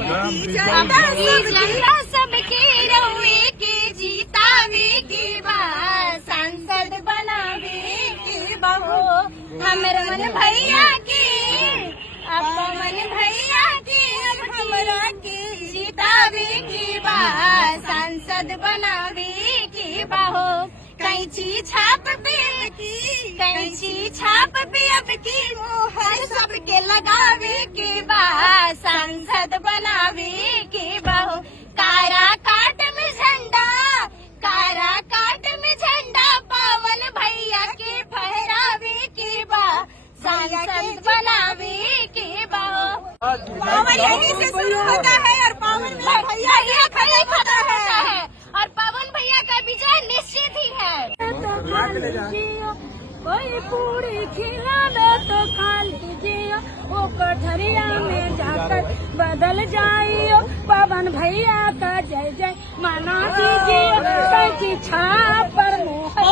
जनता सबकी रहुए के जीतावे के बा सांसद बनावे के बहो हमर मन भैया के अपन भैया के हमरा के जीतावे के बा सांसद बनावे के बहो कैंची छाप पे अब की मुहर सबके लगावे के बा सांसद बनावे के बहो कारा काट में झंडा पावन भैया के फहरावे के बा सांसद बनावे के बहो पावन यहीं से शुरू होता है और पावन भैया खड़े होता है और पवन भैया का विजय निश्चित ही है। कोई पूरी खिलावे तो खा लीजिए वो कठरिया में जाकर बदल जाइयो पवन भैया का जय जय मना दीजिए कैंची छाप पर मुहर